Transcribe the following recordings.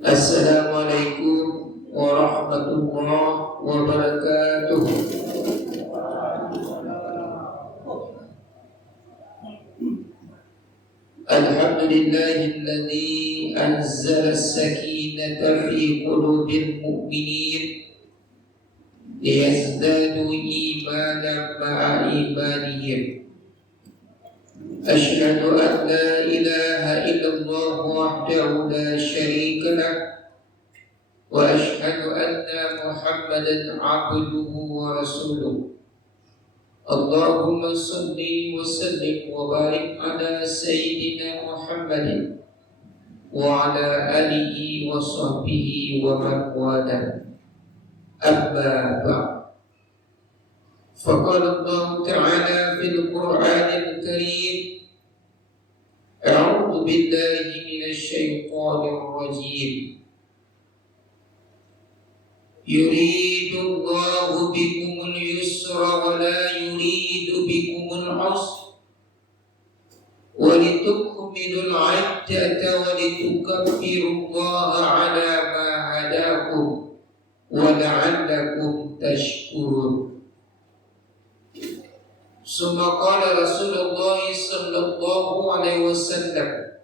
Assalamualaikum warahmatullahi wabarakatuh. Alhamdulillahilladzi anzala as-sakinata fi qulubil mu'minin liyazdadu imanan ma'a imanihim. Asyhadu an la ilaha illallah wahdahu la syarika lah wa asyhadu anna Muhammadan abduhu wa rasuluh. Allahumma salli wa sallim wa barik ala sayyidina Muhammadin wa ala alihi wa sahbihi wa man wala. Amma ba'd. Faqala Allah Ta'ala fil Qur'anil Karim, A'udzu billahi minasy syaithanir rajim. Yuridu Allahu bikumul yusra wa la yuridu bikumul usra wa litukmilul 'iddata wa litukabbirullaha 'ala ma hadakum wa la'allakum tashkurun. Summa qala Rasulullah sallallahu alaihi wasallam,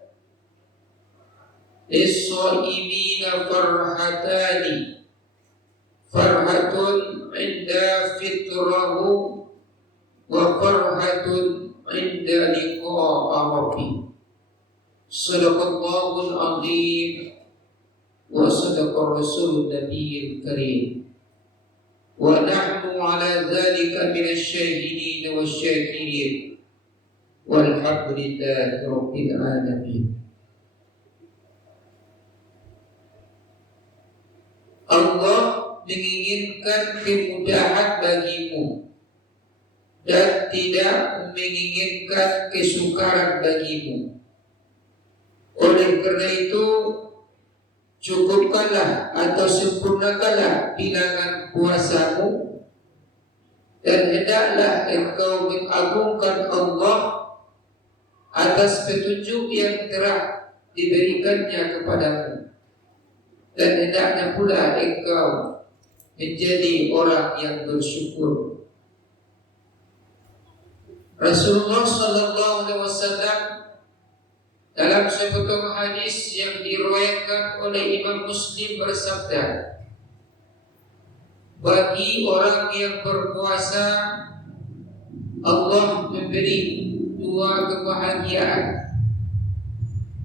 lis-shaimina farhatani, farhatun 'inda fitrahu wa farhatun 'inda liqa'a rabbih. Shadaqallahul 'azim wa sadaqa rasulun nabiyil karim. Wa nahnu ala dzalika minasy syahidin wasyakirin walhamdulillahi rabbil alamin. Allah menginginkan kemudahan bagimu dan tidak menginginkan kesukaran bagimu. Oleh karena itu, cukupkanlah atau sempurnakanlah bilangan puasamu dan hendaklah engkau mengagungkan Allah atas petunjuk yang telah diberikannya kepadamu, dan hendaknya pula engkau menjadi orang yang bersyukur. Rasulullah sallallahu alaihi wasallam dalam sepotong hadis yang diriwayatkan oleh Imam Muslim bersabda, bagi orang yang berpuasa Allah memberi dua kebahagiaan.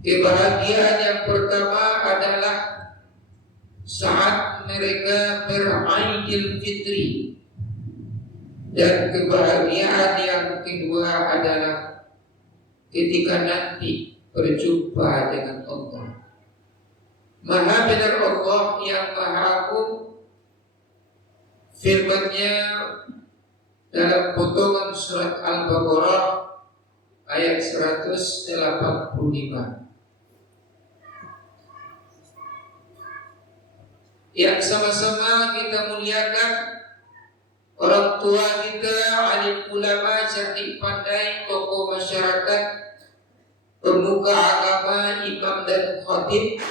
Kebahagiaan yang pertama adalah saat mereka beraidil fitri, dan kebahagiaan yang kedua adalah ketika nanti berjumpa dengan Allah. Maha benar Allah yang Maha Agung, firman-Nya dalam potongan surat Al-Baqarah ayat 185. Yang sama-sama kita muliakan orang tua kita, alim ulama, cerdik pandai, tokoh masyarakat, pemuka agama, imam dan khatib.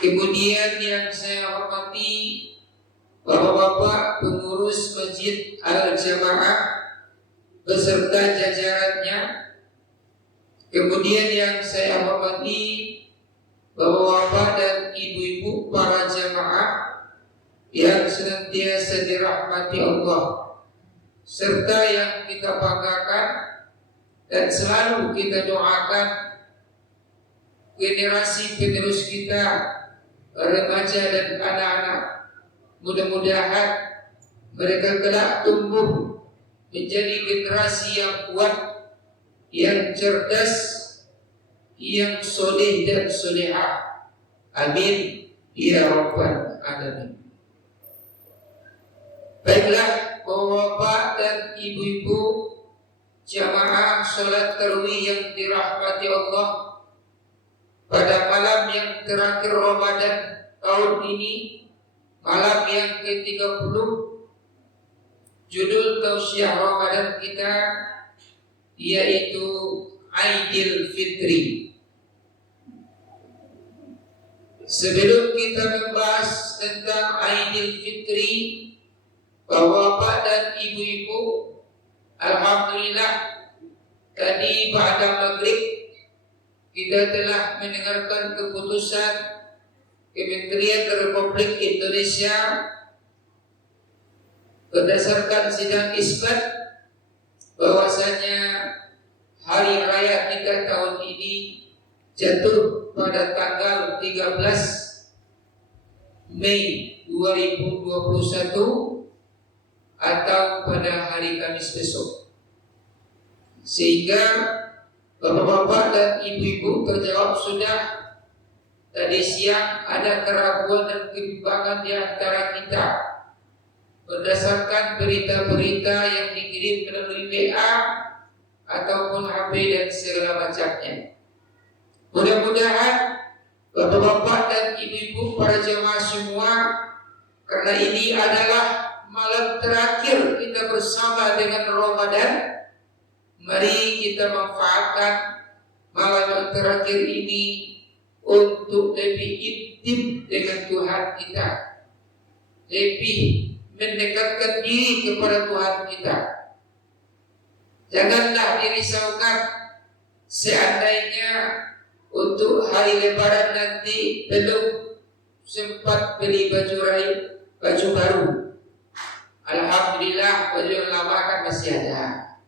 Kemudian yang saya hormati bapak-bapak pengurus Masjid Al-Jamaah beserta jajarannya. Kemudian yang saya hormati bapak-bapak dan ibu-ibu para jamaah yang senantiasa dirahmati Allah, serta yang kita banggakan dan selalu kita doakan generasi penerus kita, remaja dan anak-anak. Mudah-mudahan mereka kelak tumbuh menjadi generasi yang kuat, yang cerdas, yang soleh dan solehah. Amin ya rabbal alamin. Baiklah bapak-bapak dan ibu-ibu jamaah sholat tarawih yang dirahmati Allah, pada malam yang terakhir Ramadan tahun ini, malam yang ke-30, judul tausiah Ramadan kita yaitu Aidil Fitri. Sebelum kita membahas tentang Aidil Fitri, Bapak dan Ibu-ibu, alhamdulillah tadi pada maghrib kita telah mendengarkan keputusan Kementerian Republik Indonesia berdasarkan sidang isbat bahwasanya hari raya kita tahun ini jatuh pada tanggal 13 Mei 2021 atau pada hari Kamis besok, sehingga bapak-bapak dan ibu-ibu terjawab sudah tadi siang ada keraguan dan kebimbangan di antara kita berdasarkan berita-berita yang dikirim melalui WA ataupun HP dan segala macamnya. Mudah-mudahan bapak-bapak dan ibu-ibu para jemaah semua, karena ini adalah malam terakhir kita bersama dengan Ramadan, mari kita manfaatkan malam yang terakhir ini untuk lebih intim dengan Tuhan kita, lebih mendekatkan diri kepada Tuhan kita. Janganlah dirisaukan seandainya untuk hari Lebaran nanti belum sempat beli baju baru. Alhamdulillah baju yang lama kan masih ada.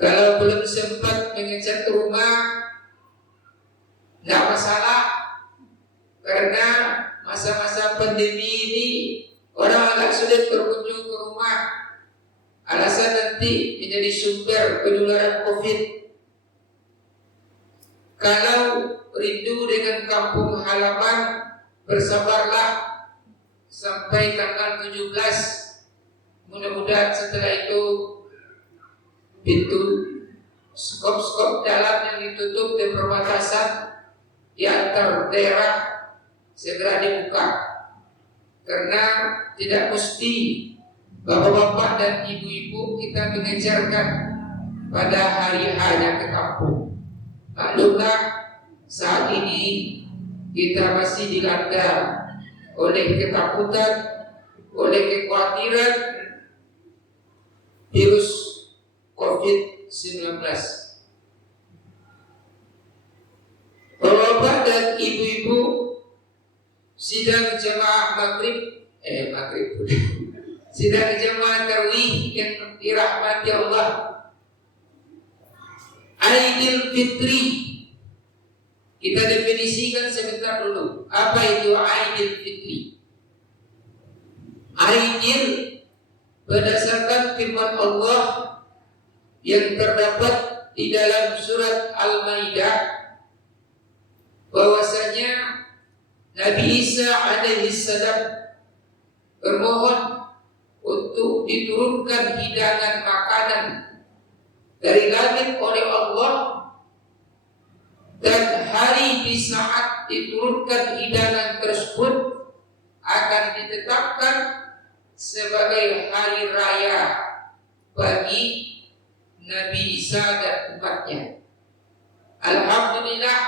Kalau belum sempat mengecat rumah, tidak masalah, karena masa-masa pandemi ini orang agak sulit berkunjung ke rumah. Alasan nanti menjadi sumber penularan COVID. Kalau rindu dengan kampung halaman, bersabarlah sampai tanggal 17. Mudah-mudahan setelah itu pintu skop-skop jalan yang ditutup di perbatasan di antar daerah segera dibuka, karena tidak mesti bapak-bapak dan ibu-ibu kita mengejarkan pada hari hanya ke kampung. Maklumlah saat ini kita masih dilanda oleh ketakutan, oleh kekhawatiran virus COVID-19. Bapak dan ibu-ibu, sidang jemaah sidang jemaah tarawih yang dirahmati Allah, Aidil Fitri, kita definisikan sebentar dulu. Apa itu Aidil Fitri? Aidil berdasarkan firman Allah yang terdapat di dalam surat Al-Maidah, bahwasanya Nabi Isa alaihissalam bermohon untuk diturunkan hidangan makanan dari langit oleh Allah, dan hari di saat diturunkan hidangan tersebut akan ditetapkan sebagai hari raya bagi Nabi Isa dan umatnya. Alhamdulillah,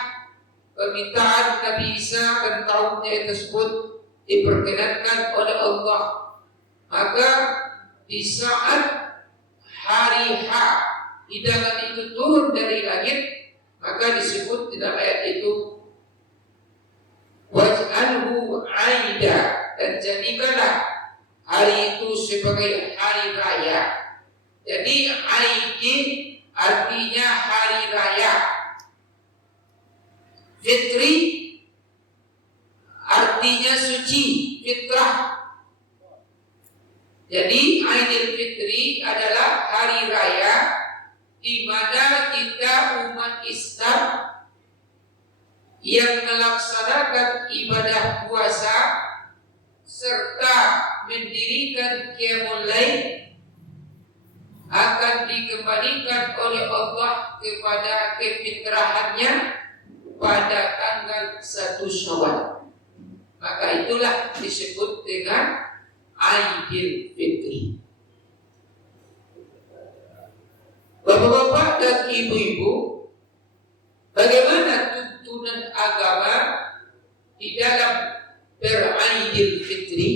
permintaan Nabi Isa dan kaumnya tersebut diperkenankan oleh Allah. Maka di saat hari H hidangan itu turun dari langit, maka disebut di dalam ayat itu waj'alhu aida, dan jadikanlah hari itu sebagai hari raya. Jadi aidin artinya hari raya, fitri artinya suci, fitrah. Jadi Aidil Fitri adalah hari raya di mana kita umat Islam yang melaksanakan ibadah puasa serta mendirikan qiyamul lail akan dikembalikan oleh Allah kepada kefitrahannya pada tanggal 1 Syawal. Maka itulah disebut dengan Aidil Fitri. Bapak-bapak dan ibu-ibu, bagaimana tuntunan agama di dalam beraidil fitri.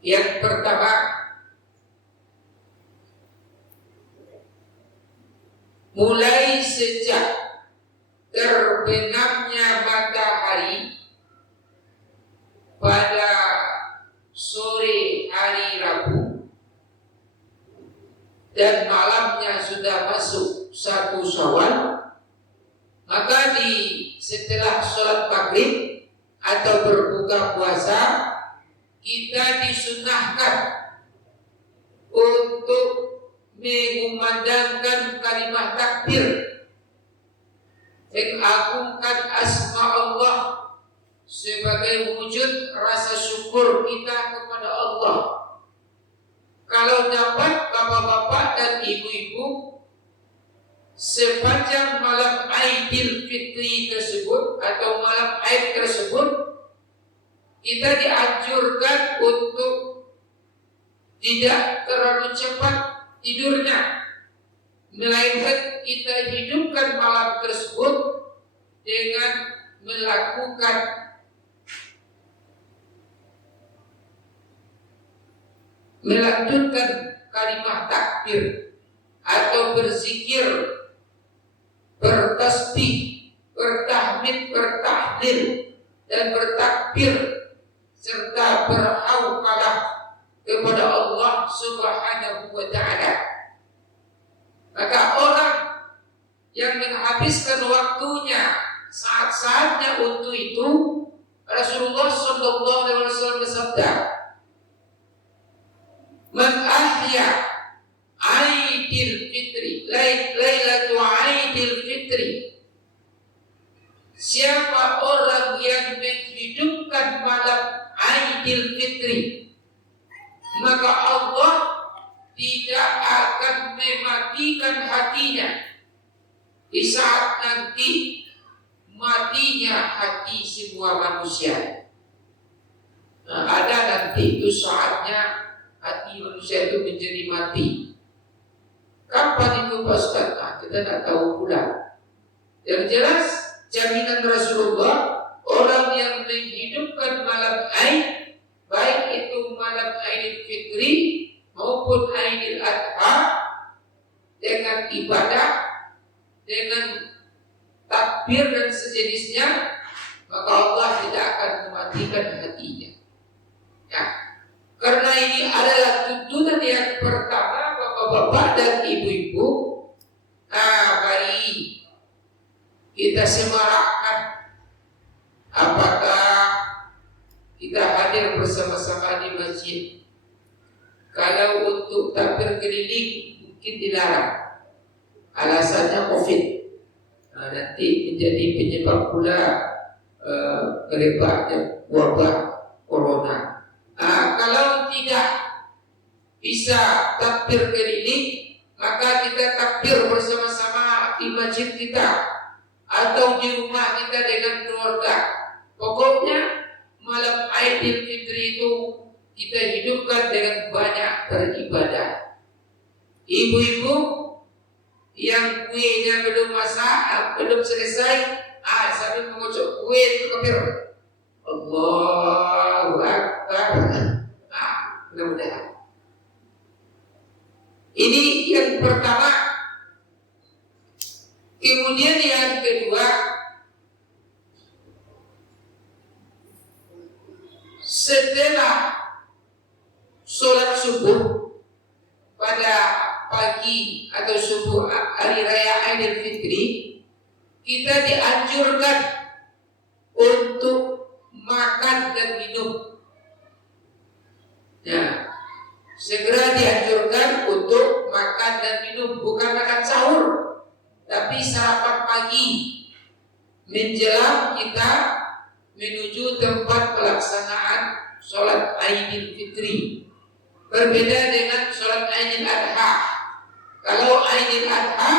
Yang pertama, mulai sejak terbenamnya matahari pada sore hari Rabu dan malamnya sudah masuk 1 Syawal, maka setelah sholat maghrib atau berbuka puasa, kita disunahkan untuk mengumandangkan kalimat takbir, mengagungkan asma Allah sebagai wujud rasa syukur kita kepada Allah. Kalau dapat bapak-bapak dan ibu-ibu, sepanjang malam Aidil Fitri tersebut atau malam Aid tersebut, kita dianjurkan untuk tidak terlalu cepat tidurnya, melainkan kita hidupkan malam tersebut dengan melantunkan kalimat takbir atau berzikir, bertasbih, bertahmid, bertahlil dan bertakbir serta berhauqalah kepada Allah Subhanahu wa ta'ala. Maka orang yang menghabiskan waktunya, saat-saatnya untuk itu, Rasulullah sallallahu alaihi wasallam bersabda, "Man ahya Aidil Fitri, Lailatul Aidil Fitri." Siapa orang yang menghidupkan malam Aidil Fitri, maka Allah tidak akan mematikan hatinya di saat nanti matinya hati semua manusia. Nah, ada nanti itu saatnya hati manusia itu menjadi mati. Kapan itu Pak Ustaz? Nah, kita tidak tahu pula. Yang jelas jaminan Rasulullah, orang yang menghidupkan malam Aid, baik itu malam Aidil Fitri maupun Aidil Adha, dengan ibadah, dengan takbir dan sejenisnya, maka Allah tidak akan mematikan hatinya. Ya, karena ini adalah tuntunan yang pertama, bapak-bapak dan ibu-ibu. Mari kita semarakkan. Apakah kita hadir bersama-sama di masjid? Kalau untuk takbir keliling mungkin dilarang, alasannya COVID. Nanti menjadi penyebab pula merebaknya wabah corona. Kalau tidak bisa takbir keliling, maka kita takbir bersama-sama di masjid kita atau di rumah kita dengan keluarga. Pokoknya malam Aidil Fitri itu kita hidupkan dengan banyak beribadah. Ibu-ibu yang kuenya belum masak, belum selesai, sambil mengucap kue itu kafir. Allahu Akbar. Mudah-mudahan. Ini yang pertama. Kemudian yang kedua, setelah sholat subuh pada pagi atau subuh hari raya Aidil Fitri, kita dianjurkan untuk makan dan minum. Nah, segera dianjurkan untuk makan dan minum, bukan makan sahur, tapi sarapan pagi menjelang kita menuju tempat pelaksanaan sholat Aidil Fitri. Berbeda dengan sholat Aidil Adha. Kalau Aidil Adha,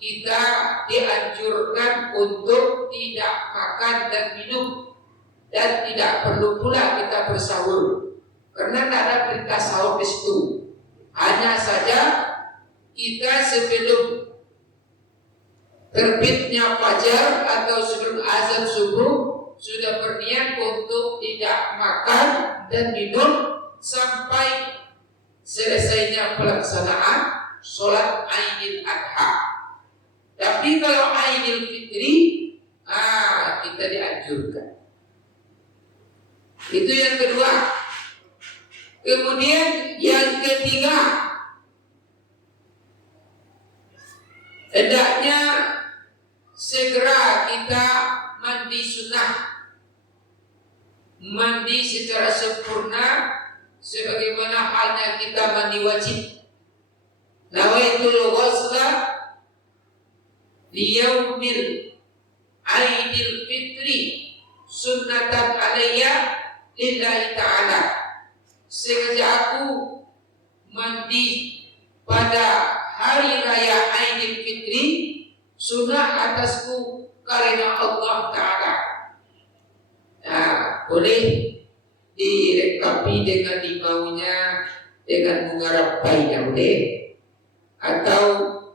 kita dianjurkan untuk tidak makan dan minum, dan tidak perlu pula kita bersahur, karena tidak ada perintah sahur di situ. Hanya saja kita sebelum terbitnya fajar atau sebelum azan subuh sudah berniat untuk tidak makan dan minum sampai selesainya pelaksanaan sholat Aidil Adha. Tapi kalau Aidil Fitri, kita dianjurkan. Itu yang kedua. Kemudian yang ketiga, hendaknya segera kita mandi sunnah, mandi secara sempurna sebagaimana halnya kita mandi wajib. Nawaitul ghusla liyaumil Aidil Fitri sunnatan alayya lillahi ta'ala. Sengaja aku mandi pada hari raya Aidil Fitri sunnah atasku karena Allah Ta'ala. Nah, boleh dilengkapi dengan dimaunya dengan bunga rapainya boleh, atau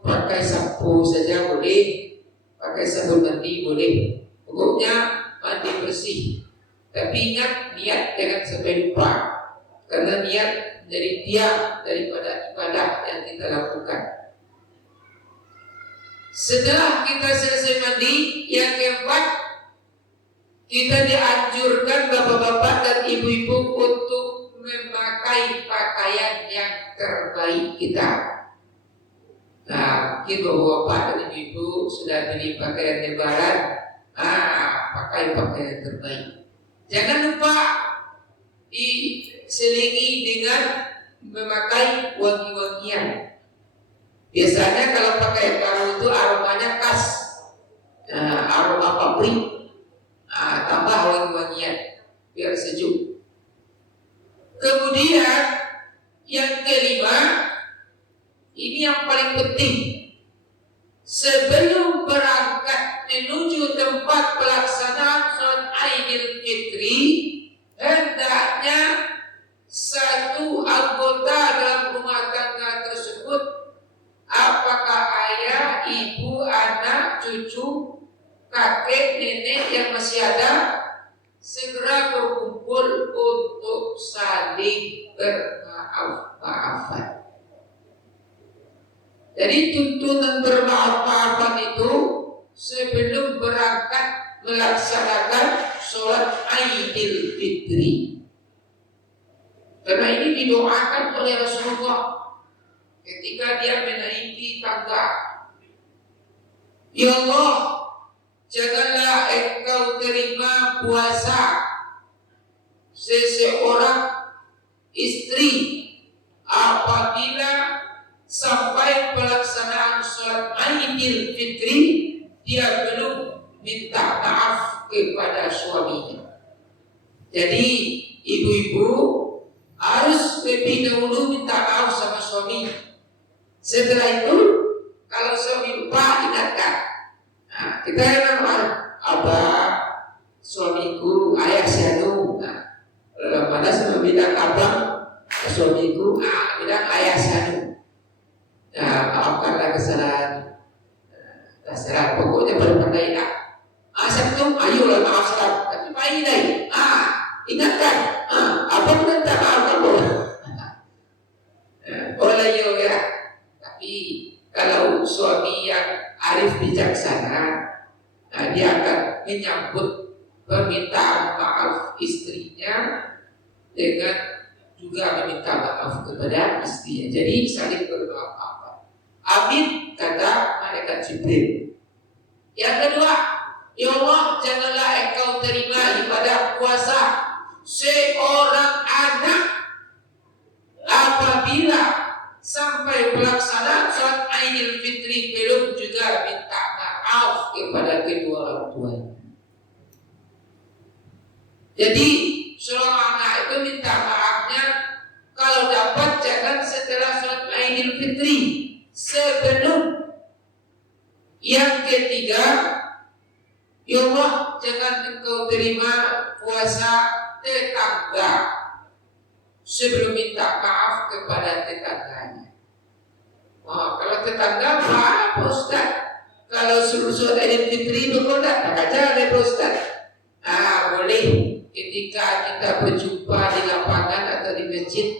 pakai sampo saja boleh, pakai sabun mandi boleh. Pokoknya mandi bersih. Tapi ingat, niat jangan sampai lupa, karena niat menjadi tiang daripada ibadah yang kita lakukan. Setelah kita selesai mandi, yang keempat, kita dianjurkan bapak-bapak dan ibu-ibu untuk memakai pakaian yang terbaik kita. Nah, mungkin bapak-bapak dan ibu-ibu sudah beli pakaian lebaran, pakai pakaian terbaik. Jangan lupa diselingi dengan memakai wangi-wangian. Biasanya kalau pakai karo itu aromanya khas, aroma pabrik, tambah wangi-wangian biar sejuk. Kemudian yang kelima, ini yang paling penting, sebelum berangkat menuju tempat pelaksanaan sholat Aidil Fitri, hendaknya satu anggota dalam rumah tangga tersebut, apakah ayah, ibu, anak, cucu, kakek, nenek yang masih ada, segera berkumpul untuk saling bermaaf-maafan. Jadi tuntunan bermaaf-maafan itu sebelum berangkat melaksanakan sholat Aidil Fitri. Karena ini didoakan oleh Rasulullah ketika dia menaiki tangga. Ya Allah, janganlah Engkau terima puasa seseorang istri apabila sampai pelaksanaan sholat Aidil Fitri dia belum minta maaf kepada suaminya. Jadi ibu-ibu harus lebih dahulu minta maaf sama suami. Setelah itu kalau suami lupa, ingatkan. Nah, kita yang abah, suamiku, ayah sianu. Nah, pada sama bilang abang, suamiku, bilang ayah sianu. Nah, maafkanlah kesalahan. Terserah, pokoknya berpandai lah. Sabtu, ayolah maafkan. Tapi pandai. Ingatkan. Abang minta maaf kamu. Boleh ya. Tapi kalau suami yang arif bijaksana, dia akan menyambut permintaan maaf istrinya dengan juga meminta maaf kepada istrinya. Jadi saling bermaaf. Amin, kata malaikat Jibril. Yang kedua, ya Allah, janganlah Engkau terima ibadah puasa seorang anak apabila sampai pelaksanaan sholat Aidil Fitri belum juga minta maaf kepada kedua orang tuanya. Jadi seorang anak itu minta maafnya kalau dapat jangan setelah sholat Aidil Fitri, sebelum. Yang ketiga, ya Allah, jangan Engkau terima puasa tetangga sebelum minta maaf kepada tetangganya. Kalau tetangga, apa Ustaz? Kalau surat Idul Fitri berkodak, tak ada Ustaz. Boleh ketika kita berjumpa di lapangan atau di masjid,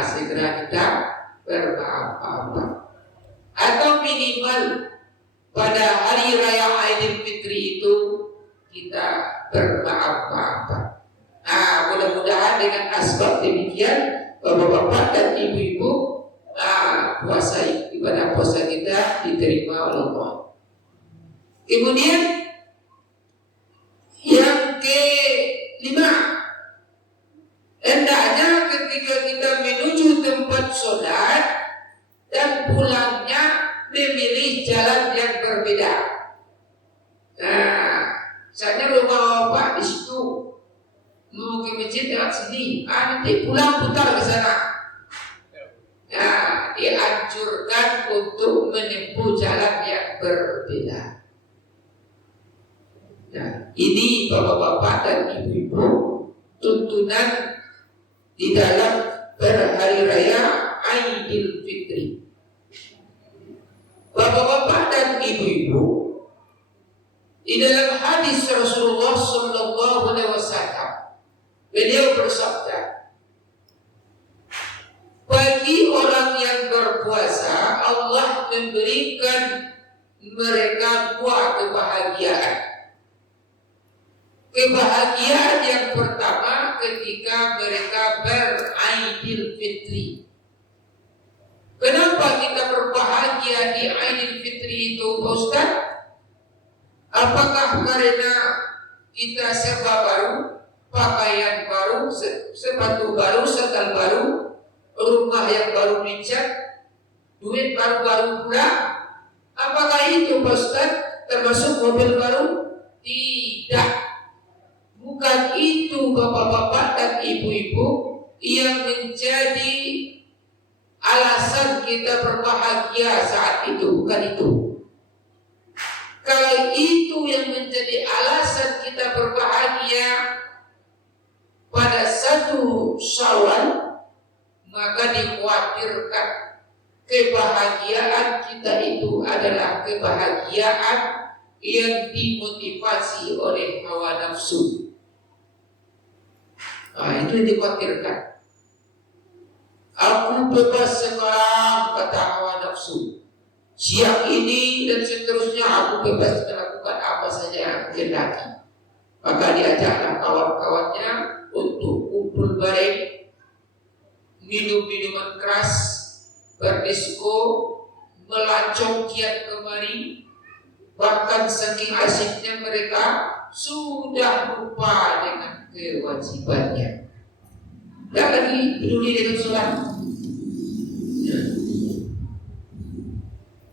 segera kita bermaaf-maaf. Atau minimal pada hari raya Idul Fitri itu kita bermaaf-maaf. Mudah-mudahan dengan asbab demikian bapak-bapak dan ibu-ibu, ibadah puasa kita diterima oleh Allah. Kemudian yang kelima, hendaknya ketika kita menuju tempat sholat dan pulangnya memilih jalan yang berbeda. Misalnya rumah bapak di situ, mau ke masjid lewat sini, nanti pulang putar ke sana. Dianjurkan untuk menempuh jalan yang berbeda. Ini bapak-bapak dan ibu-ibu tuntunan di dalam berhari raya Idul Fitri. Bapak-bapak dan ibu-ibu, di dalam hadis Rasulullah Sallallahu Alaihi Wasallam, beliau bersabda, bagi orang yang berpuasa, Allah memberikan mereka dua kebahagiaan. Kebahagiaan yang pertama ketika mereka beridul fitri. Kenapa kita berbahagia di Idul Fitri itu, Pak Ustaz? Apakah karena kita serba baru, pakaian baru, sepatu baru, sandal baru, rumah yang baru dicat, duit baru-baru pula? Apakah itu, Pak Ustaz? Termasuk mobil baru? Tidak. Bukan itu bapak-bapak dan ibu-ibu yang menjadi alasan kita berbahagia saat itu. Bukan itu. Kalau itu yang menjadi alasan kita berbahagia pada 1 Syawal, maka dikhawatirkan kebahagiaan kita itu adalah kebahagiaan yang dimotivasi oleh hawa nafsu. Itu yang dikhawatirkan. Aku bebas sekarang, kata hawa nafsu. Siang ini dan seterusnya aku bebas melakukan apa saja yang aku kehendaki. Maka diajaklah kawan-kawannya untuk kumpul bareng, minum minuman keras, berdisko, melancong kian kemari. Bahkan saking asyiknya mereka sudah lupa dengan kewajibannya. Tidak lagi peduli dengan sholat.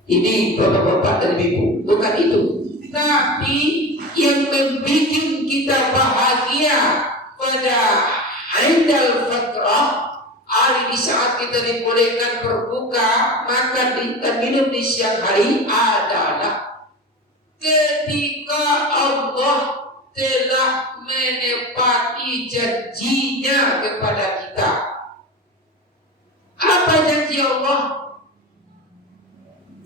Ini bapak-bapak dan ibu, bukan itu. Tapi yang membuat kita bahagia pada Idul Fitrah, hari di saat kita dibolehkan berbuka, makan dan minum di siang hari adalah ketika Allah telah menepati janjinya kepada kita. Apa janji Allah?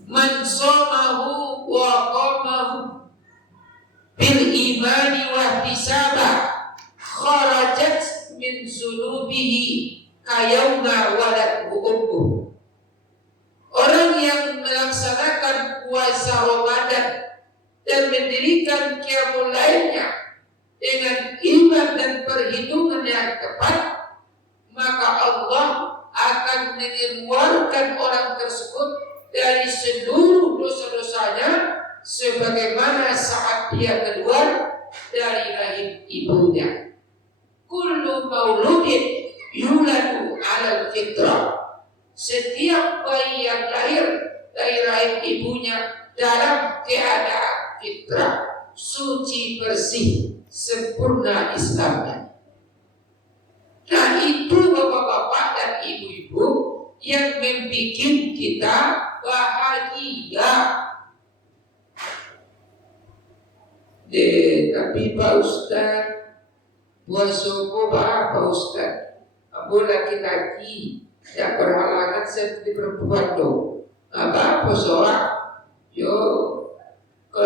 Man shamahu wa qamahu bil imani wa ihtisaba kharajat min zunubihi kayawma waladhu ummuh. Orang yang melaksanakan puasa Ramadan dan mendirikan qiyamul lailnya dengan iman dan perhitungan yang tepat, maka Allah akan mengeluarkan orang tersebut dari seluruh dosa-dosanya sebagaimana saat dia keluar dari rahim ibunya. Kullu mauludin yuladu 'alal fitrah. Setiap bayi yang lahir dari rahim ibunya dalam keadaan fitrah, suci, bersih, sempurna Islamnya. Nah, itu bapak-bapak dan ibu-ibu yang membuat kita bahagia. Tapi Pak Ustaz, puasa apa Ustaz? Aku laki-laki yang berhalangan seperti perempuan dong. Apa soal? Yo,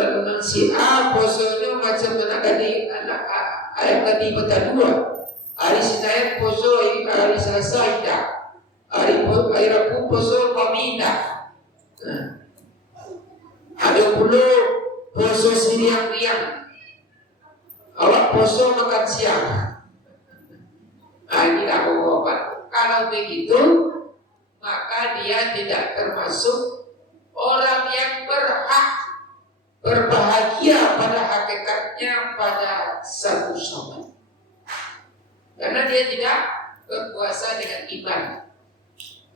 Kalau si A posonya macam mana tadi anak ayat tadi beta dua. Hari Senin poso, hari Selasa tidak. Hari Rabu poso paminda. Ada pula poso siriang-riang. Awak poso makan siang. Ini aku bapak. Kalau begitu, maka dia tidak termasuk orang yang berbahagia pada hakikatnya pada satu Syawal. Karena dia tidak berpuasa dengan iman.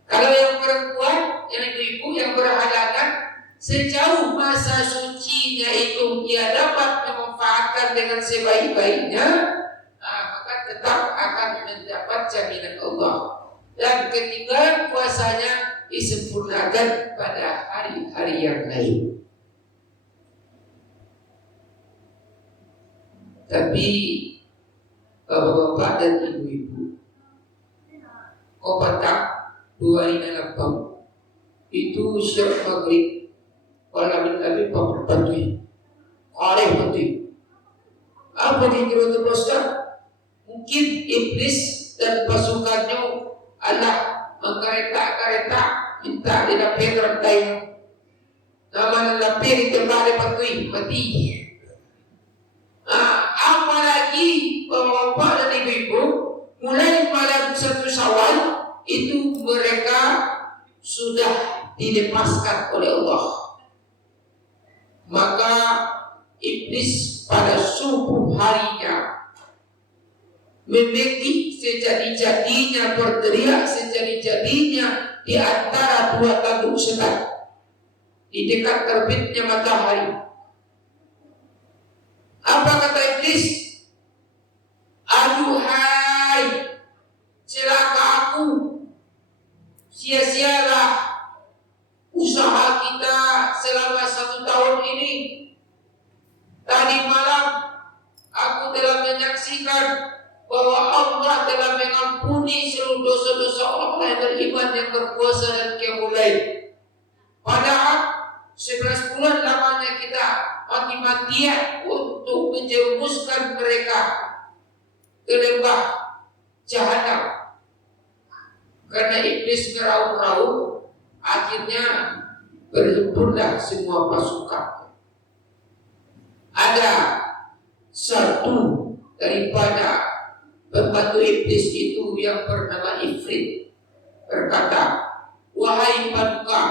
Kalau yang perempuan, yang ibu-ibu yang berhalangan, sejauh masa sucinya itu dia dapat memanfaatkan dengan sebaik-baiknya, maka tetap akan mendapat jaminan Allah. Dan ketiga, puasanya disempurnakan pada hari-hari yang lain. Tapi bapak-bapak dan ibu-ibu, kau patah 2 hari dalam itu syiar maghrib, walaupun lebih bantuin, oleh bantuin. Apa yang kita teruskan? Mungkin iblis dan pasukannya Allah mengkereta-kereta minta dilapir rantai. Nama dilapir itu balik bantuin mati. Apalagi bapak dan ibu-ibu mulai malam 1 Syawal itu mereka sudah dilepaskan oleh Allah. Maka iblis pada subuh harinya memiliki sejadi-jadinya, berteriak sejadi-jadinya di antara 2 tanduk setan di dekat terbitnya matahari. Apa kata iblis? Aduhai, celaka aku, sia-sialah usaha kita selama 1 tahun ini. Tadi malam aku telah menyaksikan bahwa Allah telah mengampuni seluruh dosa-dosa orang yang beriman yang berpuasa dan qiyamul lail. Padahal 11 bulan lamanya kita mati-matian untuk menjerumuskan mereka ke lembah jahanam. Karena iblis ngeraung-raung, akhirnya berhempurlah semua pasukan. Ada satu daripada pembantu iblis itu yang bernama Ifrit berkata, wahai paduka,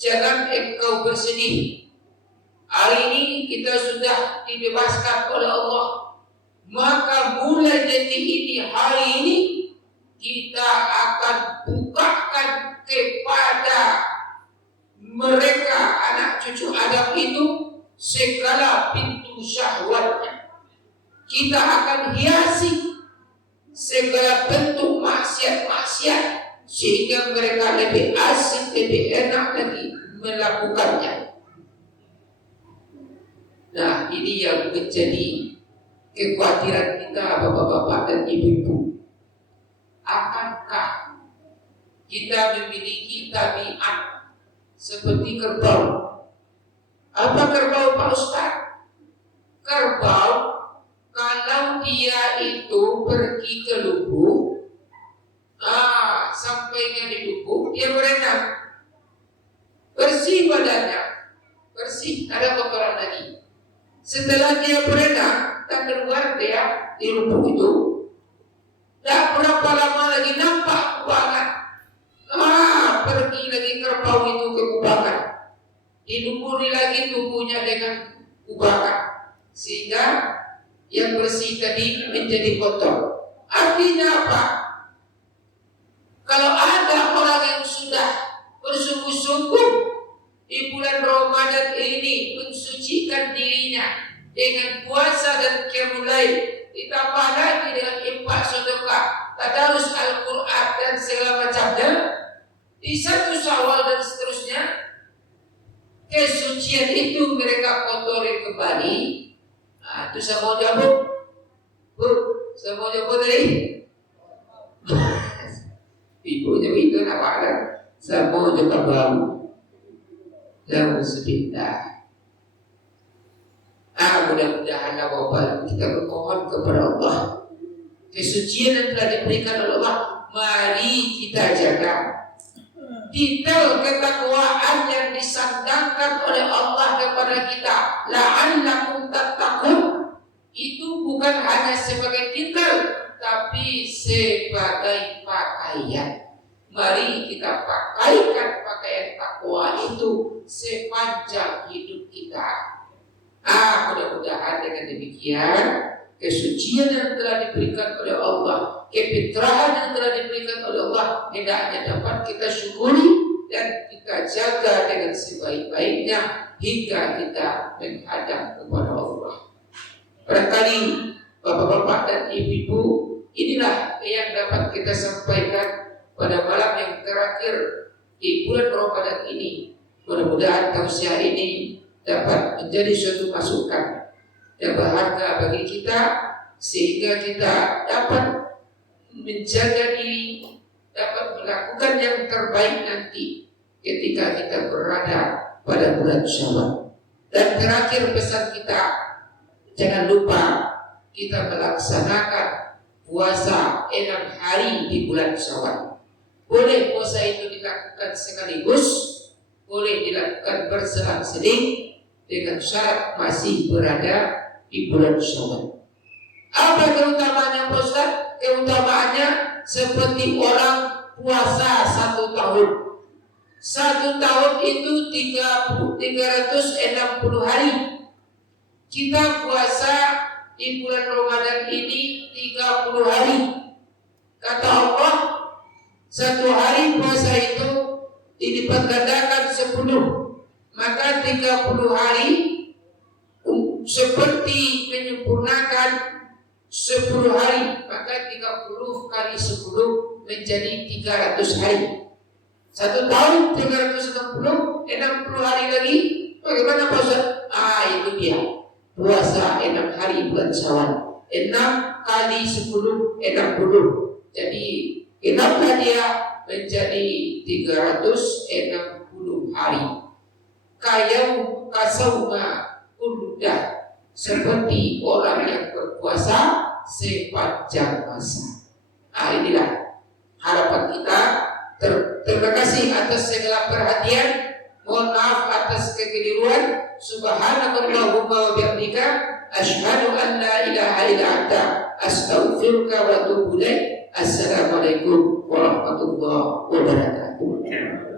jangan engkau bersedih. Hari ini kita sudah dibebaskan oleh Allah. Maka mulai detik ini, hari ini kita akan bukakan kepada mereka anak cucu Adam itu segala pintu syahwatnya. Kita akan hiasi segala bentuk maksiat-maksiat sehingga mereka lebih asik, lebih enak lagi melakukannya. Nah, ini yang menjadi kekhawatiran kita bapak-bapak dan ibu-ibu. Akankah kita memiliki tabiat seperti kerbau? Apa kerbau Pak Ustaz? Kerbau kalau dia itu pergi ke lubuk, sampainya di lubuk, dia berenang, bersih badannya, bersih, ada kotoran lagi. Setelah dia berenang dan keluar dia di lubuk itu, tak berapa lama lagi nampak kubangan. Pergi lagi kerbau itu ke kubangan, dilumuri lagi tubuhnya dengan kubangan, sehingga yang bersih tadi menjadi kotor. Artinya apa? Kalau ada orang yang sudah bersungguh-sungguh di bulan Ramadan ini mensucikan dirinya dengan puasa dan qiyamul lail, ditambah lagi dengan infak sedekah, tadarus Al-Quran dan segala macamnya, di 1 Syawal dan seterusnya, kesucian itu mereka kotori kembali. Itu saya mau jawab, Bu, saya mau jawab tadi. Ibu jawab itu apa kan? Saya mau jawab bau, jauh sebentar. Mudah-mudahan Bapak kita bermohon kepada Allah, kesucian yang telah diberikan oleh Allah, mari kita jaga. Titel ketakwaan yang disandangkan oleh Allah kepada kita, la'allakum tattaqun, itu bukan hanya sebagai titel, tapi sebagai pakaian. Mari kita pakaikan pakaian takwa itu sepanjang hidup kita. Mudah-mudahan dengan demikian kesucian yang telah diberikan oleh Allah, kefitrahan yang telah diberikan oleh Allah, hendaknya dapat kita syukuri dan kita jaga dengan sebaik-baiknya hingga kita menghadap kepada Allah. Barangkali Bapak-bapak dan Ibu-ibu, inilah yang dapat kita sampaikan pada malam yang terakhir di bulan Ramadan ini. Mudah-mudahan tausiah ini dapat menjadi suatu masukan yang berharga bagi kita, sehingga kita dapat menjaga diri, dapat melakukan yang terbaik nanti ketika kita berada pada bulan Syawal. Dan terakhir pesan kita, jangan lupa kita melaksanakan puasa 6 hari di bulan Syawal. Boleh puasa itu dilakukan sekaligus, boleh dilakukan berselang-seling, dengan syarat masih berada di bulan Syawal. Apa keutamaannya Pak Ustaz? Keutamaannya seperti orang puasa 1 tahun. 1 tahun itu 360 hari. Kita puasa di bulan Ramadan ini 30 hari. Kata Allah, 1 hari puasa itu dilipat gandakan 10. Maka 30 hari seperti menyempurnakan 10 hari. Maka 30 kali 10 menjadi 300 hari. 1 tahun 360, 60 hari lagi. Bagaimana Pak Ustaz? Itu dia, puasa 6 hari bulan Syawal. 6 kali 10, 60. Jadi genaplah dia menjadi 360 hari. Kayau kasauma kulludah, seperti orang yang berpuasa sepanjang masa. Inilah harapan kita. Terima kasih atas segala perhatian. Mohon maaf atas kekeliruan. Subhanallahumma wa bihamdika, asyhadu an la ilaha illa anta, astaghfiruka wa atubu ilaik. Assalamualaikum warahmatullahi wabarakatuh.